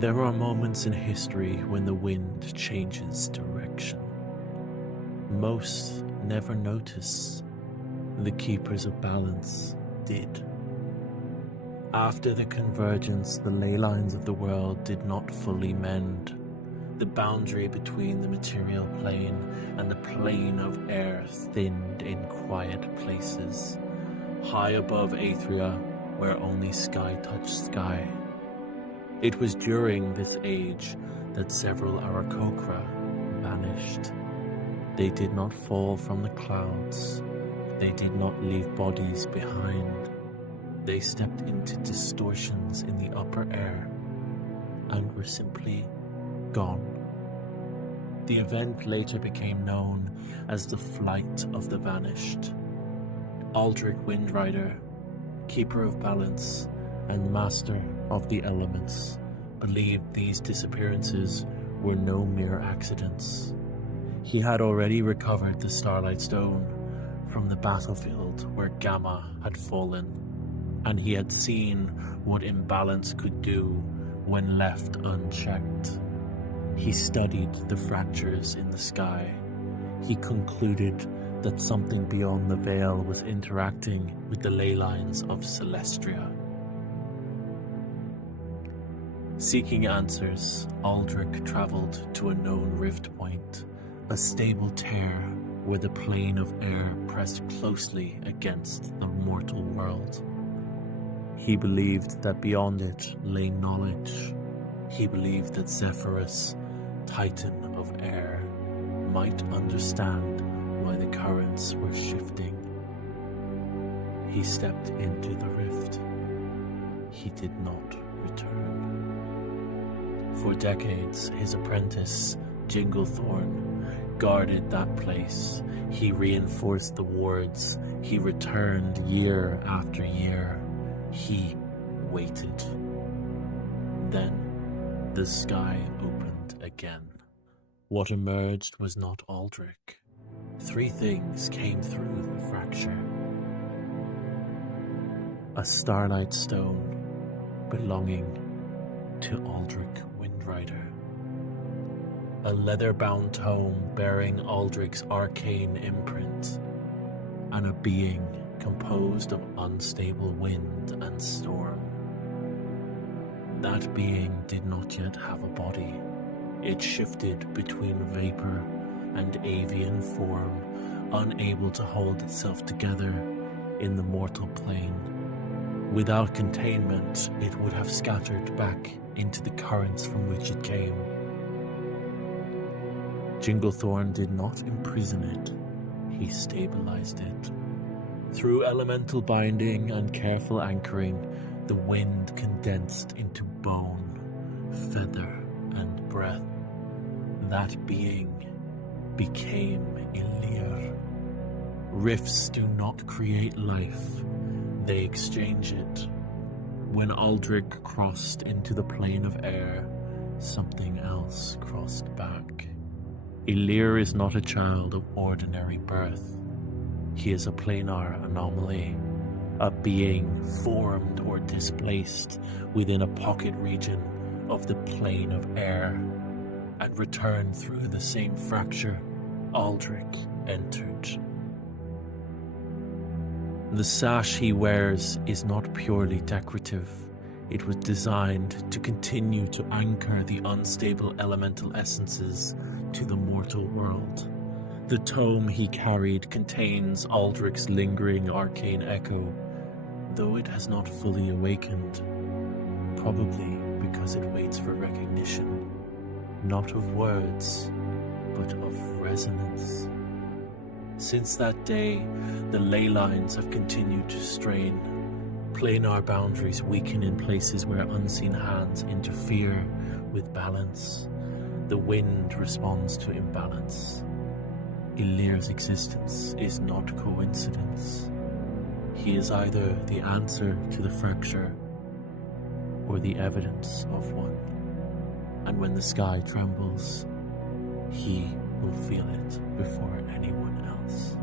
There are moments in history when the wind changes direction. Most never notice. The keepers of balance did. After the convergence, the ley lines of the world did not fully mend. The boundary between the material plane and the plane of air thinned in quiet places, high above Aethria, where only sky touched sky. It was during this age that several Aarakocra vanished. They did not fall from the clouds. They did not leave bodies behind. They stepped into distortions in the upper air and were simply gone. The event later became known as the Flight of the Vanished. Aldrich Windrider, Keeper of Balance, and Master of the Elements, believed these disappearances were no mere accidents. He had already recovered the Starlight Stone from the battlefield where Gamma had fallen, and he had seen what imbalance could do when left unchecked. He studied the fractures in the sky. He concluded that something beyond the veil was interacting with the ley lines of Celestria. Seeking answers, Aldrich traveled to a known rift point, a stable tear where the plane of air pressed closely against the mortal world. He believed that beyond it lay knowledge. He believed that Zephyrus, Titan of air, might understand why the currents were shifting. He stepped into the rift. He did not return. For decades, his apprentice, Jinglethorn, guarded that place. He reinforced the wards. He returned year after year. He waited. Then, the sky opened again. What emerged was not Aldrich. 3 things came through the fracture. A Starlight Stone belonging to Aldrich Windrider. A leather-bound tome bearing Aldrich's arcane imprint, and a being composed of unstable wind and storm. That being did not yet have a body. It shifted between vapor and avian form, unable to hold itself together in the mortal plane. Without containment, it would have scattered back into the currents from which it came. Jinglethorn did not imprison it, he stabilized it. Through elemental binding and careful anchoring, the wind condensed into bone, feather, and breath. That being became Ilir. Rifts do not create life, they exchange it. When Aldrich crossed into the plane of air, something else crossed back. Ilir is not a child of ordinary birth. He is a planar anomaly, a being formed or displaced within a pocket region of the plane of air, and returned through the same fracture Aldrich entered. The sash he wears is not purely decorative. It was designed to continue to anchor the unstable elemental essences to the mortal world. The tome he carried contains Aldrich's lingering arcane echo, though it has not fully awakened, probably because it waits for recognition, not of words, but of resonance. Since that day, the ley lines have continued to strain. Planar boundaries weaken in places where unseen hands interfere with balance. The wind responds to imbalance. Ilir's existence is not coincidence. He is either the answer to the fracture or the evidence of one. And when the sky trembles, he will feel it before anyone else.